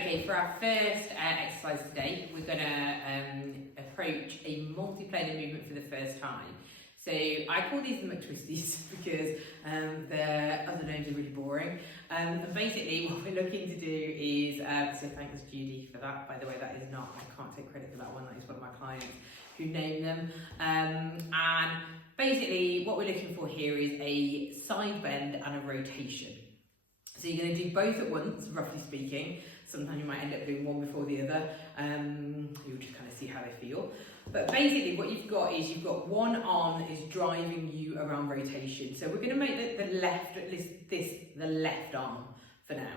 Okay, for our first exercise today, we're going to approach a multi-planar movement for the first time. So I call these the McTwisties because their other names are really boring. And basically what we're looking to do is, so thanks Judy for that, by the way, that is not, I can't take credit for that one, that is one of my clients who named them. And basically what we're looking for here is a side bend and a rotation. So you're going to do both at once, roughly speaking. Sometimes you might end up doing one before the other. You'll just kind of see how they feel. But basically what you've got is you've got one arm that is driving you around rotation. So we're going to make the left, at least this, the left arm for now.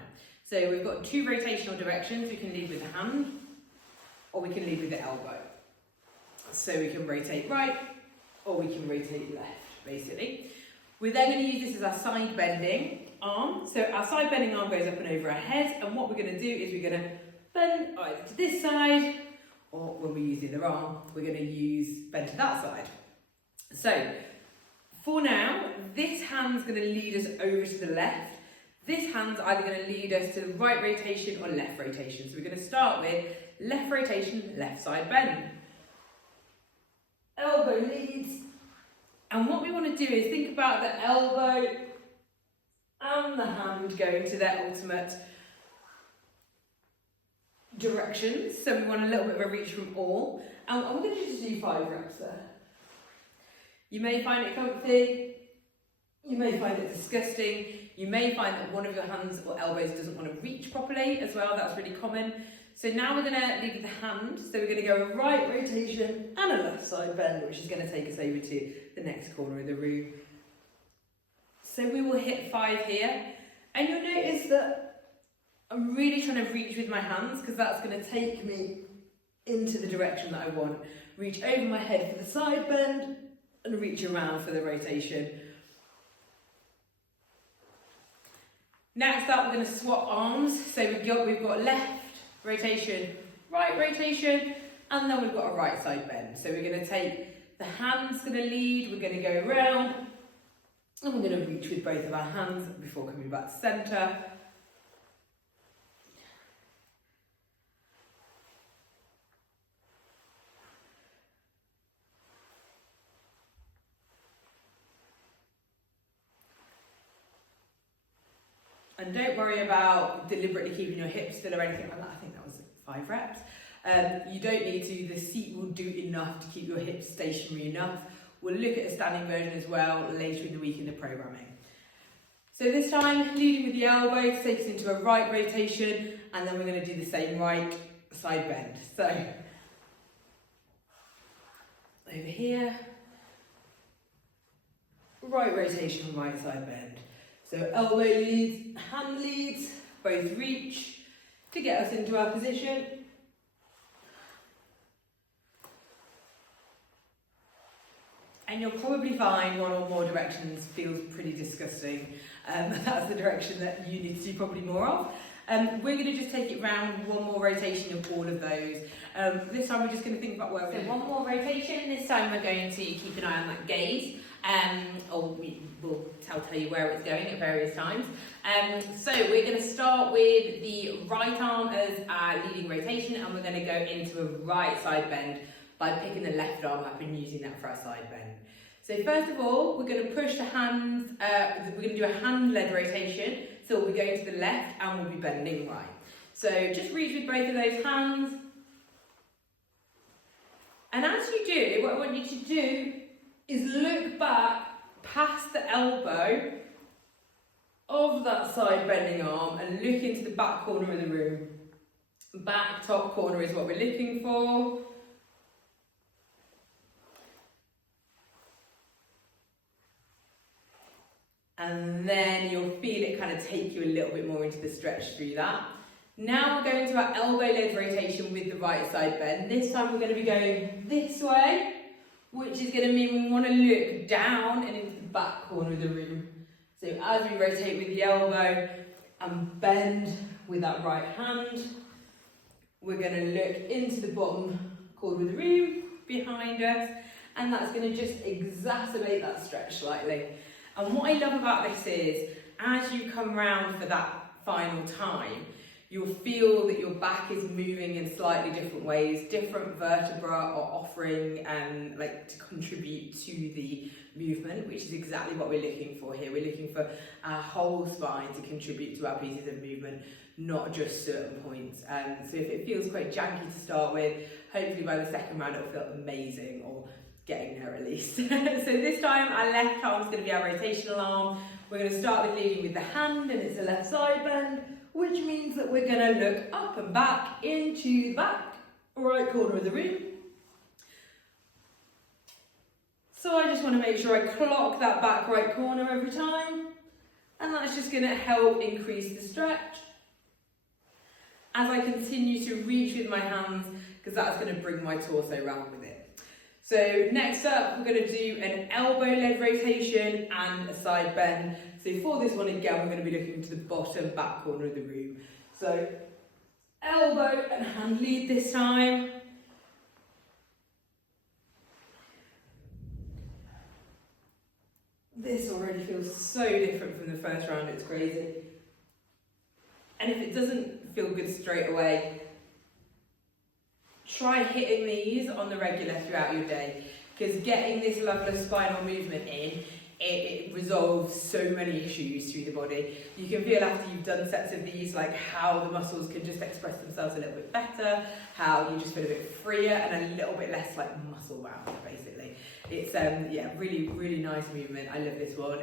So we've got two rotational directions. We can lead with the hand or we can lead with the elbow. So we can rotate right or we can rotate left, basically. We're then going to use this as our side bending arm. So our side bending arm goes up and over our head, and what we're going to do is we're going to bend either to this side, or when we use the other arm, we're going to bend to that side. So for now, this hand's going to lead us over to the left. This hand's either going to lead us to the right rotation or left rotation. So we're going to start with left rotation, left side bend. Elbow leads. And what we want to do is think about the elbow and the hand going to their ultimate directions. So we want a little bit of a reach from all. And we're going to just do 5 reps there. You may find it comfy. You may find it disgusting. You may find that one of your hands or elbows doesn't want to reach properly as well. That's really common. So now we're going to lead with the hand. So we're going to go a right rotation and a left side bend, which is going to take us over to the next corner of the room. So we will hit 5 here. And you'll notice that I'm really trying to reach with my hands because that's going to take me into the direction that I want. Reach over my head for the side bend and reach around for the rotation. Next up, we're going to swap arms. So we've got left rotation, right rotation, and then we've got a right side bend. So we're going to take, the hand's going to lead, we're going to go around, and we're going to reach with both of our hands before coming back to centre. And don't worry about deliberately keeping your hips still or anything like that. I think that was 5 reps. You don't need to, the seat will do enough to keep your hips stationary enough. We'll look at a standing version as well later in the week in the programming. So this time, leading with the elbow to take us into a right rotation, and then we're going to do the same right side bend. So, over here, right rotation, right side bend. So elbow leads, hand leads, both reach to get us into our position. And you'll probably find one or more directions feels pretty disgusting. That's the direction that you need to do probably more of. We're going to just take it round, one more rotation of all of those. This time we're just going to think about where we're. So one more rotation. This time we're going to keep an eye on that gaze. Or we'll tell you where it's going at various times. So we're going to start with the right arm as our leading rotation, and we're going to go into a right side bend by picking the left arm up and using that for our side bend. So first of all, we're going to push the hands, we're going to do a hand-led rotation. So we'll be going to the left and we'll be bending right. So just reach with both of those hands. And as you do, what I want you to do is look back past the elbow of that side bending arm and look into the back corner of the room. Back top corner is what we're looking for. And then you'll feel it kind of take you a little bit more into the stretch through that. Now we're going to our elbow-led rotation with the right side bend. This time we're going to be going this way, which is going to mean we want to look down and into the back corner of the room. So as we rotate with the elbow and bend with that right hand, we're going to look into the bottom corner of the room behind us, and that's going to just exacerbate that stretch slightly. And what I love about this is, as you come round for that final time, you'll feel that your back is moving in slightly different ways. Different vertebrae are offering like to contribute to the movement, which is exactly what we're looking for here. We're looking for our whole spine to contribute to our pieces of movement, not just certain points. So if it feels quite janky to start with, hopefully by the second round it'll feel amazing, or getting there at least. So this time our left arm is going to be our rotational arm. We're going to start with leading with the hand, and it's a left side bend, which means that we're going to look up and back into the back right corner of the room. So I just want to make sure I clock that back right corner every time, and that's just going to help increase the stretch as I continue to reach with my hands, because that's going to bring my torso round with it. So next up, we're going to do an elbow-led rotation and a side bend. So for this one again, we're going to be looking to the bottom back corner of the room. So elbow and hand lead this time. This already feels so different from the first round, it's crazy. And if it doesn't feel good straight away, try hitting these on the regular throughout your day, because getting this level of spinal movement in, it resolves so many issues through the body. You can feel after you've done sets of these, like how the muscles can just express themselves a little bit better, how you just feel a bit freer and a little bit less like muscle bound, basically. It's yeah, really, really nice movement. I love this one.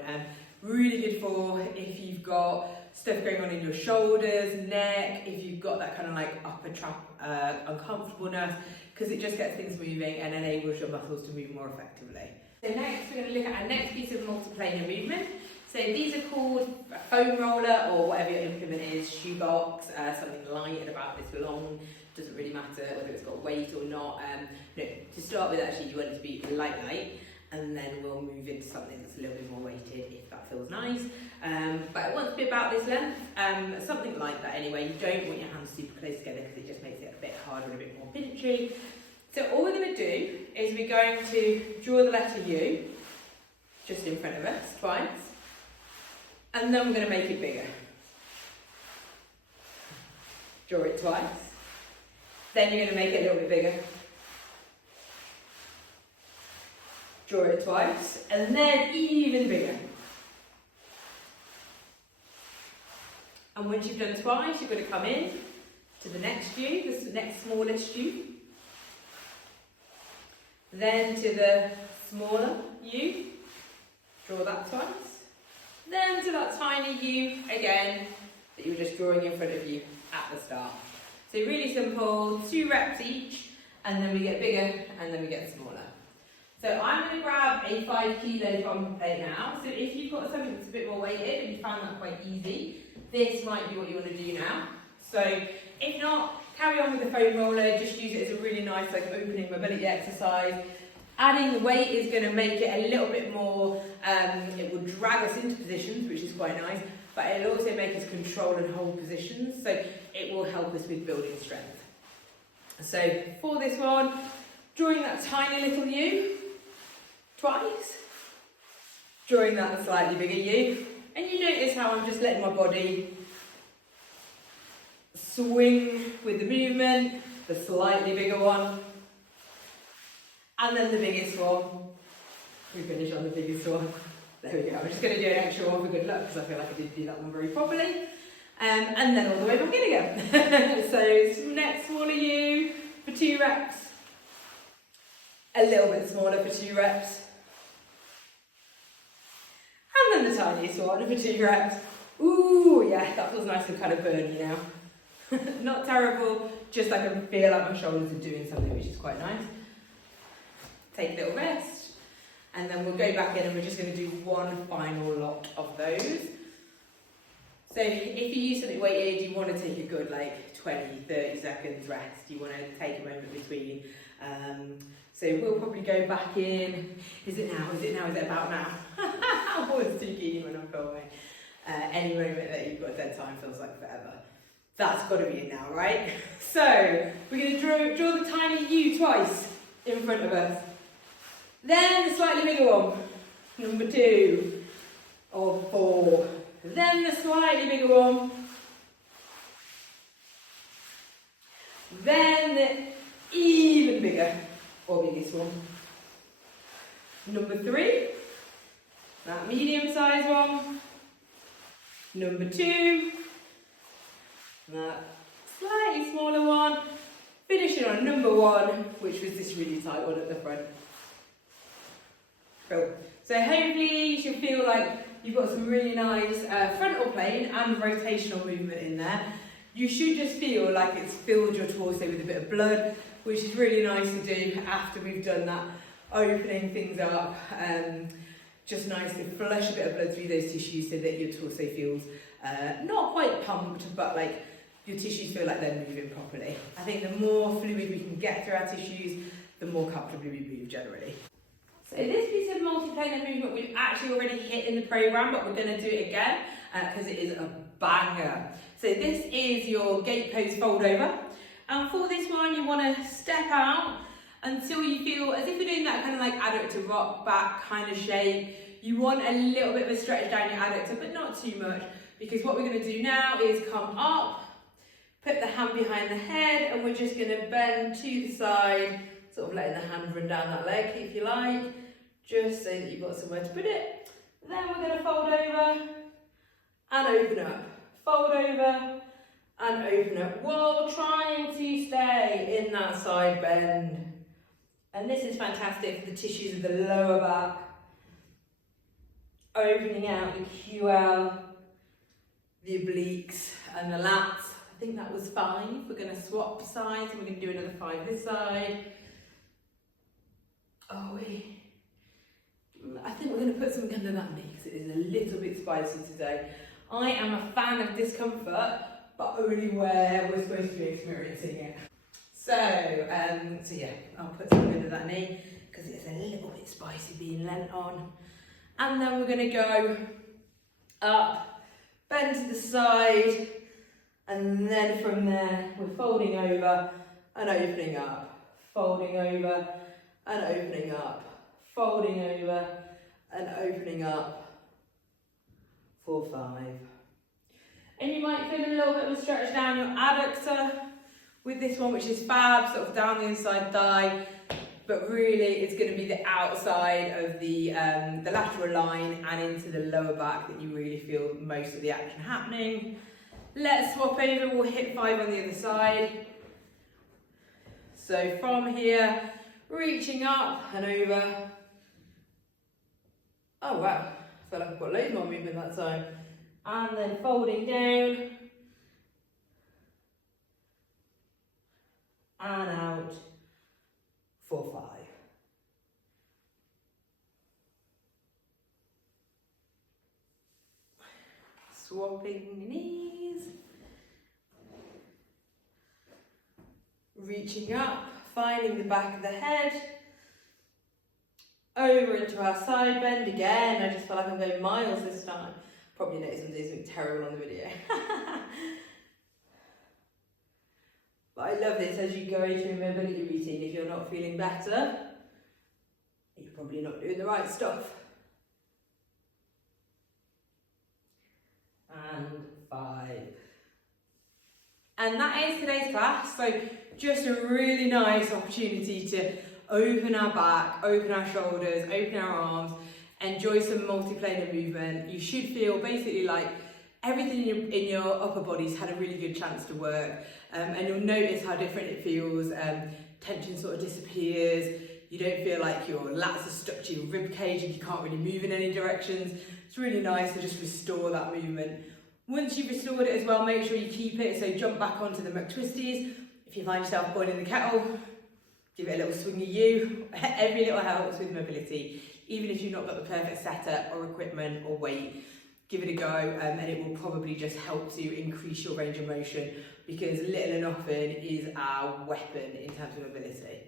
Really good for if you've got stuff going on in your shoulders, neck, if you've got that kind of like upper trap uncomfortableness, because it just gets things moving and enables your muscles to move more effectively. So next we're going to look at our next piece of multiplanar movement. So these are called a foam roller, or whatever your implement is, shoebox, something light and about this long. Doesn't really matter whether it's got weight or not. No, to start with, actually you want it to be light, and then we'll move into something that's a little bit more weighted if that feels nice. But it wants to be about this length, something like that anyway. You don't want your hands super close together because it just makes it a bit harder and a bit more pinchy. So all we're going to do is we're going to draw the letter U just in front of us twice, and then we're going to make it bigger. Draw it twice, then you're going to make it a little bit bigger. Draw it twice, and then even bigger. And once you've done twice, you're going to come in to the next U, the next smallest U. Then to the smaller U, draw that twice. Then to that tiny U again that you were just drawing in front of you at the start. So really simple, 2 reps each, and then we get bigger and then we get smaller. So I'm going to grab a 5 kilo pumping plate now. So if you've got something that's a bit more weighted and you found that quite easy, this might be what you want to do now. So if not, carry on with the foam roller, just use it as a really nice like opening mobility exercise. Adding the weight is going to make it a little bit more, it will drag us into positions, which is quite nice, but it'll also make us control and hold positions, so it will help us with building strength. So for this one, drawing that tiny little U twice, drawing that slightly bigger U, and you notice how I'm just letting my body swing with the movement, the slightly bigger one, and then the biggest one. We finish on the biggest one. There we go. I'm just going to do an extra one for good luck because I feel like I didn't do that one very properly. And then all the way back in again. So next smaller U for 2 reps. A little bit smaller for 2 reps. And then the tiniest one for 2 reps. Ooh, yeah, that feels nice and kind of burny now. Not terrible, just I can feel like my shoulders are doing something, which is quite nice. Take a little rest, and then we'll go back in and we're just going to do one final lot of those. So if you use something weighted, you want to take a good like 20-30 seconds rest. You want to take a moment between. So we'll probably go back in. Is it now? Is it now? Is it about now? I was too keen when I'm filming. Any moment that you've got dead time feels like forever. That's got to be it now, right? So we're going to draw the tiny U twice in front of us. Then the slightly bigger one, number 2 of 4. Then the slightly bigger one, Then the even bigger or biggest one. Number 3, that medium sized one. Number 2, that slightly smaller one. Finishing on number 1, which was this really tight one at the front. Cool. So hopefully you should feel like you've got some really nice frontal plane and rotational movement in there. You should just feel like it's filled your torso with a bit of blood, which is really nice to do after we've done that, opening things up. Just nice to flush a bit of blood through those tissues so that your torso feels not quite pumped, but like your tissues feel like they're moving properly. I think the more fluid we can get through our tissues, the more comfortably we move generally. So this piece of multiplanar movement we've actually already hit in the programme, but we're going to do it again because it is a banger. So this is your gate pose fold over. And for this one, you want to step out until you feel as if you're doing that kind of like adductor rock back kind of shape. You want a little bit of a stretch down your adductor, but not too much, because what we're going to do now is come up, put the hand behind the head, and we're just going to bend to the side, sort of letting the hand run down that leg if you like, just so that you've got somewhere to put it. Then we're going to fold over and open up. Fold over and open up while trying to stay in that side bend. And this is fantastic for the tissues of the lower back. Opening out the QL, the obliques and the lats. I think that was 5. We're going to swap sides and we're going to do another 5 this side. Oh, I think we're going to put something under that knee because it is a little bit spicy today. I am a fan of discomfort, but only where we're supposed to be experiencing it. So yeah, I'll put something under that knee because it's a little bit spicy being leant on. And then we're going to go up, bend to the side, and then from there we're folding over and opening up, folding over and opening up, folding over and opening up for 5. And you might feel a little bit of a stretch down your adductor with this one, which is fab, sort of down the inside thigh, but really it's going to be the outside of the lateral line and into the lower back that you really feel most of the action happening. Let's swap over, we'll hit 5 on the other side. So from here, reaching up and over. Oh wow, I feel like I've got loads more movement that time. And then folding down. And out for 5. Swapping knees. Reaching up, finding the back of the head. Over into our side bend again. I just feel like I'm going miles this time. Probably notice I'm doing something terrible on the video. But I love this as you go into a mobility routine. If you're not feeling better, you're probably not doing the right stuff. And 5. And that is today's class. So just a really nice opportunity to open our back, open our shoulders, open our arms, enjoy some multiplanar movement. You should feel basically like everything in your upper body's had a really good chance to work, and you'll notice how different it feels. Tension sort of disappears. You don't feel like your lats are stuck to your rib cage and you can't really move in any directions. It's really nice to just restore that movement. Once you've restored it as well, make sure you keep it. So jump back onto the McTwisties. If you find yourself boiling the kettle, give it a little swingy you. Every little helps with mobility. Even if you've not got the perfect setup or equipment or weight, give it a go, and it will probably just help to increase your range of motion, because little and often is our weapon in terms of mobility.